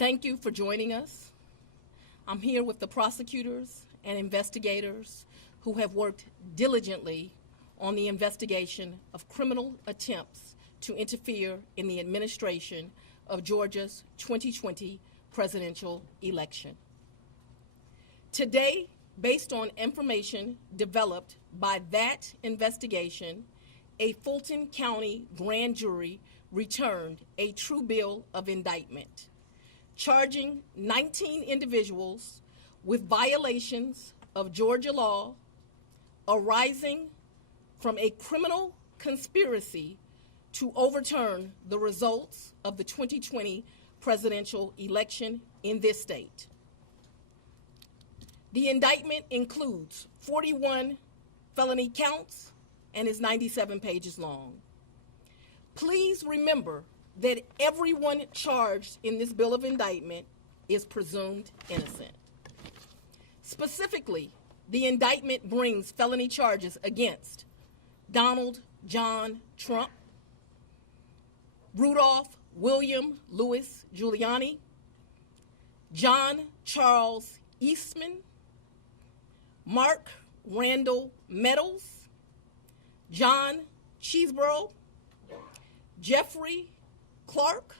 Thank you for joining us. I'm here with the prosecutors and investigators who have worked diligently on the investigation of criminal attempts to interfere in the administration of Georgia's 2020 presidential election. Today, based on information developed by that investigation, a Fulton County grand jury returned a true bill of indictment, charging 19 individuals with violations of Georgia law arising from a criminal conspiracy to overturn the results of the 2020 presidential election in this state. The indictment includes 41 felony counts and is 97 pages long. Please remember that everyone charged in this bill of indictment is presumed innocent. Specifically, the indictment brings felony charges against Donald John Trump, Rudolph William Louis Giuliani, John Charles Eastman, Mark Randall Meadows, John Cheeseborough, Jeffrey Clark,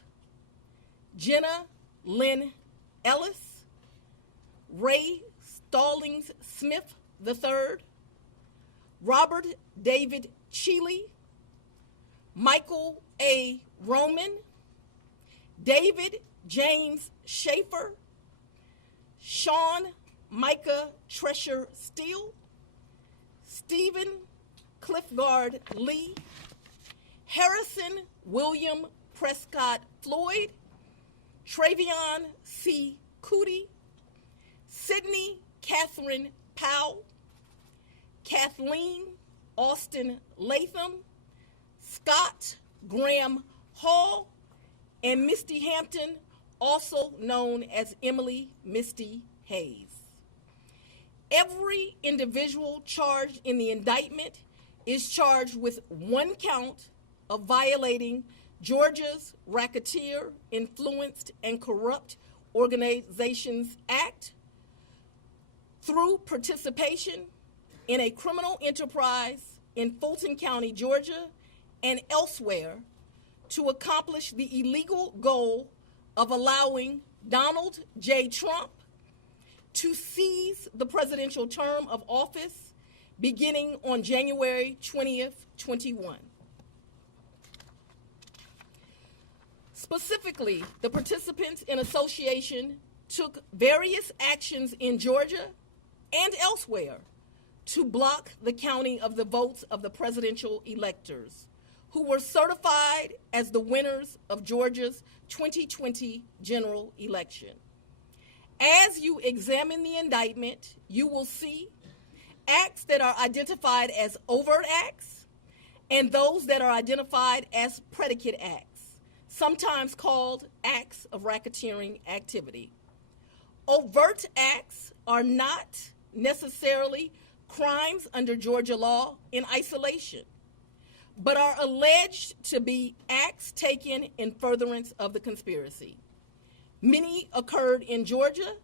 Jenna Lynn Ellis, Ray Stallings Smith III, Robert David Cheeley, Michael A. Roman, David James Schaefer, Sean Micah Tresher Steele, Stephen Cliffgard Lee, Harrison William Prescott Floyd, Travion C. Cootie, Sydney Catherine Powell, Kathleen Austin Latham, Scott Graham Hall, and Misty Hampton, also known as Emily Misty Hayes. Every individual charged in the indictment is charged with one count of violating Georgia's Racketeer, Influenced, and Corrupt Organizations Act through participation in a criminal enterprise in Fulton County, Georgia, and elsewhere to accomplish the illegal goal of allowing Donald J. Trump to seize the presidential term of office beginning on January 20th, 21. Specifically, the participants in association took various actions in Georgia and elsewhere to block the counting of the votes of the presidential electors who were certified as the winners of Georgia's 2020 general election. As you examine the indictment, you will see acts that are identified as overt acts and those that are identified as predicate acts, sometimes called acts of racketeering activity. Overt acts are not necessarily crimes under Georgia law in isolation, but are alleged to be acts taken in furtherance of the conspiracy. Many occurred in Georgia,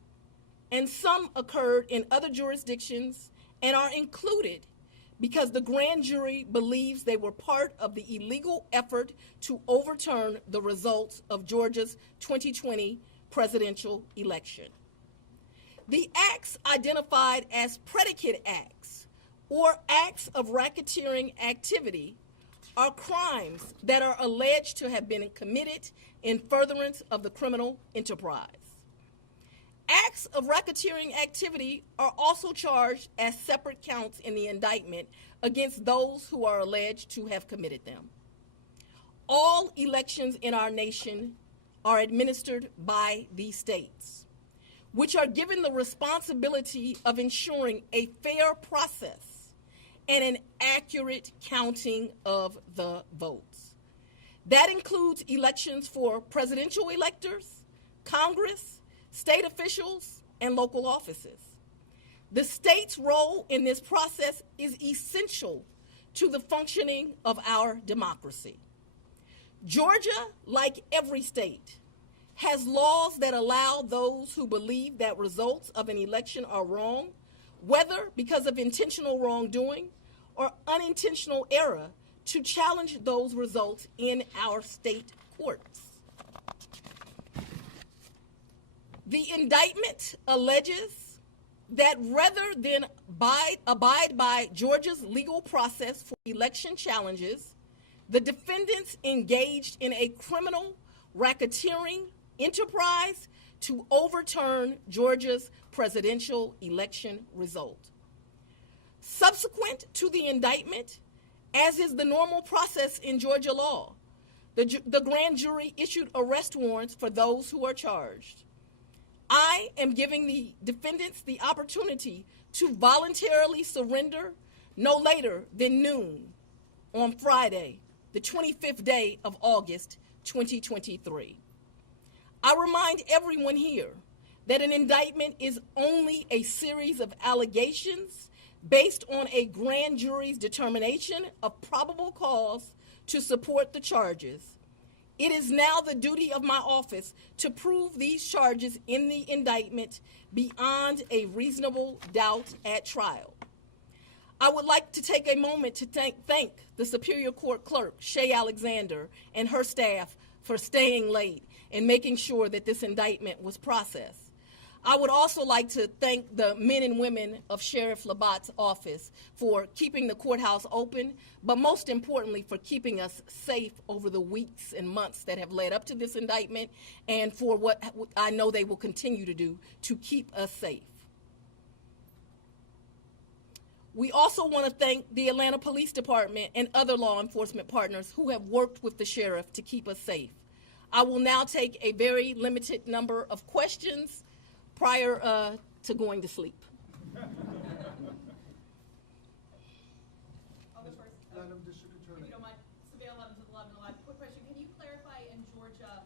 and some occurred in other jurisdictions and are included because the grand jury believes they were part of the illegal effort to overturn the results of Georgia's 2020 presidential election. The acts identified as predicate acts or acts of racketeering activity are crimes that are alleged to have been committed in furtherance of the criminal enterprise. Acts of racketeering activity are also charged as separate counts in the indictment against those who are alleged to have committed them. All elections in our nation are administered by these states, which are given the responsibility of ensuring a fair process and an accurate counting of the votes. That includes elections for presidential electors, Congress, state officials, and local offices. The state's role in this process is essential to the functioning of our democracy. Georgia, like every state, has laws that allow those who believe that results of an election are wrong, whether because of intentional wrongdoing or unintentional error, to challenge those results in our state courts. The indictment alleges that rather than abide by Georgia's legal process for election challenges, the defendants engaged in a criminal racketeering enterprise to overturn Georgia's presidential election result. Subsequent to the indictment, as is the normal process in Georgia law, the grand jury issued arrest warrants for those who are charged. I am giving the defendants the opportunity to voluntarily surrender no later than noon on Friday, the 25th day of August, 2023. I remind everyone here that an indictment is only a series of allegations based on a grand jury's determination of probable cause to support the charges. It is now the duty of my office to prove these charges in the indictment beyond a reasonable doubt at trial. I would like to take a moment to thank the Superior Court Clerk, Shay Alexander, and her staff for staying late and making sure that this indictment was processed. I would also like to thank the men and women of Sheriff Labatt's office for keeping the courthouse open, but most importantly for keeping us safe over the weeks and months that have led up to this indictment, and for what I know they will continue to do to keep us safe. We also want to thank the Atlanta Police Department and other law enforcement partners who have worked with the sheriff to keep us safe. I will now take a very limited number of questions prior to going to sleep. Madam District Attorney. If you don't mind, Surveyor 11 to 11 alive. Quick question, can you clarify in Georgia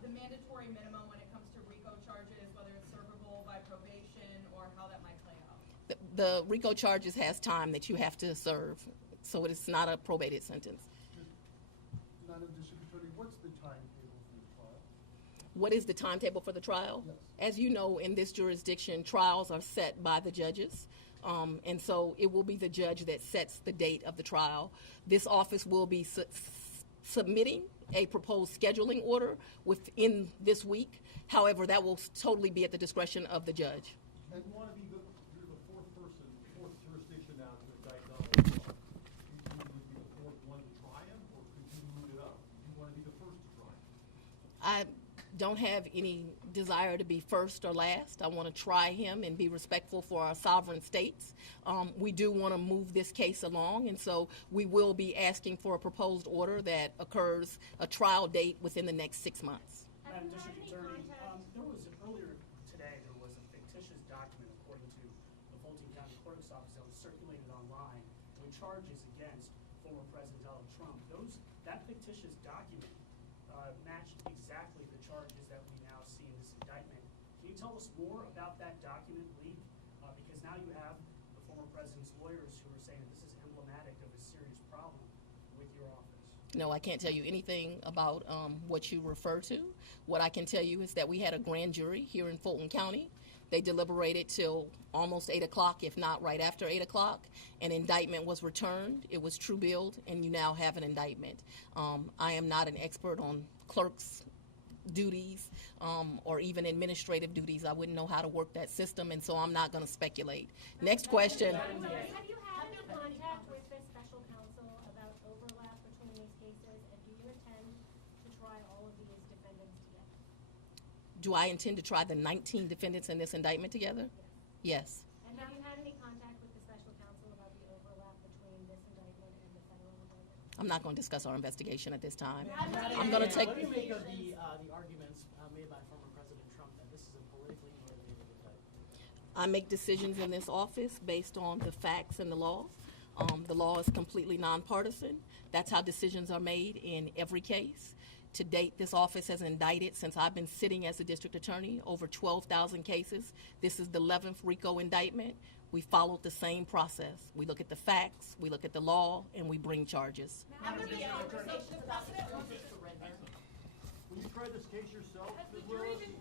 the mandatory minimum when it comes to RICO charges, whether it's servable by probation or how that might play out? The RICO charges has time that you have to serve, so it's not a probated sentence. Madam District Attorney, what's the timetable for the trial? What is the timetable for the trial? Yes. As you know, in this jurisdiction, trials are set by the judges. And so it will be the judge that sets the date of the trial. This office will be submitting a proposed scheduling order within this week. However, that will totally be at the discretion of the judge. And you want to be you're the fourth jurisdiction now to indict Donald Trump. You would be the fourth one to try him, or could you move it up? You want to be the first to try him? I don't have any desire to be first or last. I want to try him and be respectful for our sovereign states. We do want to move this case along, and so we will be asking for a proposed order that occurs a trial date within the next 6 months. Madam District Attorney, earlier today there was a fictitious document, according to the Fulton County Clerk's Office, that was circulated online with charges against former President Donald Trump. That fictitious document matched exactly the charges that we now see in this indictment. Can you tell us more about that document leak? Because now you have the former president's lawyers who are saying that this is emblematic of a serious problem with your office. No, I can't tell you anything about what you refer to. What I can tell you is that we had a grand jury here in Fulton County. They deliberated till almost 8 o'clock, if not right after 8 o'clock. An indictment was returned. It was true billed, and you now have an indictment. I am not an expert on clerks' duties or even administrative duties. I wouldn't know how to work that system, and so I'm not going to speculate. Next question. Have you had any contact with this special counsel about overlap between these cases, and do you intend to try all of these defendants together? Do I intend to try the 19 defendants in this indictment together? Yes. And have you had any contact with the special counsel about the overlap between this indictment and the federal indictment? I'm not going to discuss our investigation at this time. I'm going to take. What do you make of the arguments made by former President Trump that this is a politically motivated indictment? I make decisions in this office based on the facts and the law. The law is completely nonpartisan. That's how decisions are made in every case. To date, this office has indicted, since I've been sitting as a district attorney, over 12,000 cases. This is the 11th RICO indictment. We followed the same process. We look at the facts, we look at the law, and we bring charges. We When you tried this case yourself, Has the Ms. jury Willis? been